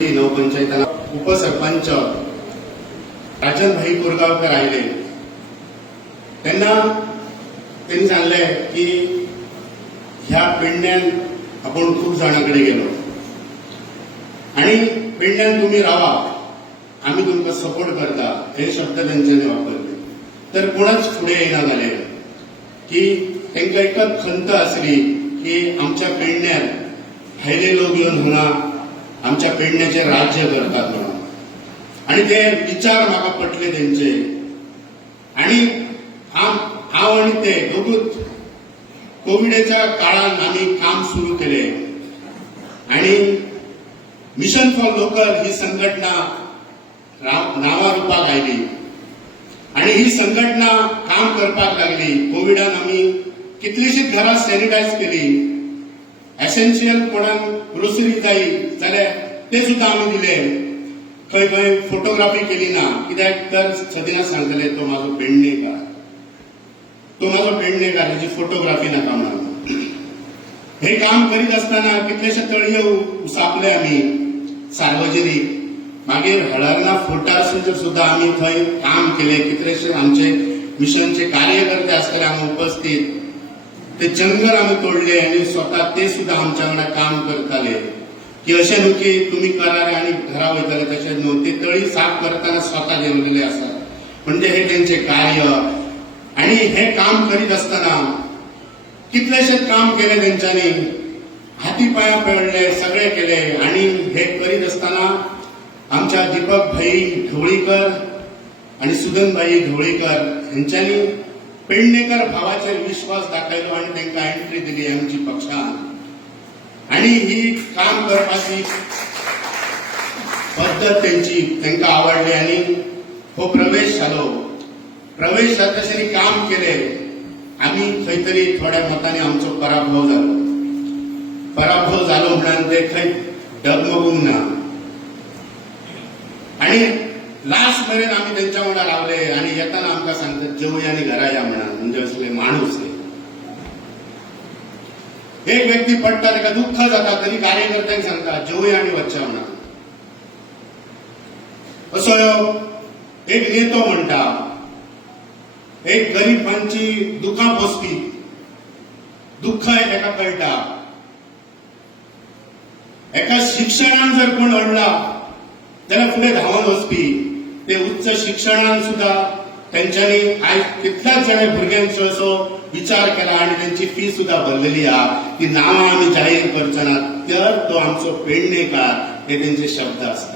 नवपंचायतना उपसरपंच राजन भाई कोरगावकर आयले त्यांना त्यांनी सांगले की ह्या पेडण्यान आपण खूप जणांकडे गेलो आणि पेडण्यान तुम्ही राहा आम्ही तुमका सपोर्ट करता हे शब्द त्यांच्याने वापरले तर कोणाच पुढे येणार झाले की त्यांना एकच खंत असली की आमच्या पेडण्यात भायले लोक येऊन होणार आमच्या पेडण्याचे राज्य करतात म्हणून आणि ते विचार म्हाका पटले त्यांचे आणि हांव आणि ते दोगूच कोविडच्या काळात आम्ही काम सुरू केले आणि मिशन फॉर लोकल ही संघटना नावा रुपाक आयली आणि ही संघटना काम करपाक लागली. कोविडान आम्ही कितलीशीच घरां सॅनिटायज केली. एसेन्शियल कोणाक ग्रोसरी जाय जाल्यार ते सुद्धा आम्ही दिले. खंय खंय फोटोग्राफी केली ना कित्याक तर सदिना सांगतले तो माझो पेडणेकार हेची फोटोग्राफी नाका म्हणून. हे काम करीत असताना कितलेशे तळये उसापले आम्ही सार्वजनिक. मागीर हळर्णा फोर्टार सुद्धा आम्ही थंय काम केले. कितलेशे आमचे मिशनचे कार्यकर्ते आसतले हांगा उपस्थित. ते जंगल आम्ही तोडले आणि स्वतः ते सुद्धा आमच्या वांगडा काम करताले की अशें न्हू की तुम्ही कराले आणि घरा वयताले तशें न्हू. ते तळी साफ करताना स्वतः गेलेले आसात म्हणजे हे त्यांचे कार्य. आणि हे काम करीत असताना कितलेशे काम केले त्यांच्यानी. हाती पाया पडले सगळे केले आणि हे करीत असताना आमच्या दीपक भाई ढवळीकर आणि सुदनबाई ढवळीकर यांच्यानी पेडणेकर भावाचेर विश्वास दाखयलो आणि तांकां एंट्री दिली आमची पक्षान. आणि ही काम करपाची पद्धत त्यांची तांकां आवडली आणि हो प्रवेश जालो. प्रवेश जातशे काम केले. आम्ही खंय तरी थोड्या मतांनी आमचो पराभव जालो म्हणून ते खंय डगमगूंक ना. आणि लास्ट मेरेन आम्ही त्यांच्या वांगडा रावले आणि येताना आमकां सांगतात जेवया आनी घरा या म्हणून. म्हणजे असले माणूस एक व्यक्ती पडटा ताका दुःख जाता तरी कार्यकर्त्यांक सांगता जेवया आनी वच्चा म्हणून. असो एक नेतो म्हणटा एक गरीबांची दुखां पोसपी दुःख एका कळटा. एका शिक्षणान जर कोण अडला जाल्यार फुडें धांवन वचपी. ते उच्च शिक्षणान सुद्धा त्यांच्यानी आज कितल्याच जणे भुरग्यांचो असो विचार केला आणि त्यांची फी सुद्धा भरलेली आहा. ती नावां आम्ही जाहीर करचो ना तर तो आमचो पेडणेकार हे त्यांचे शब्द असतात.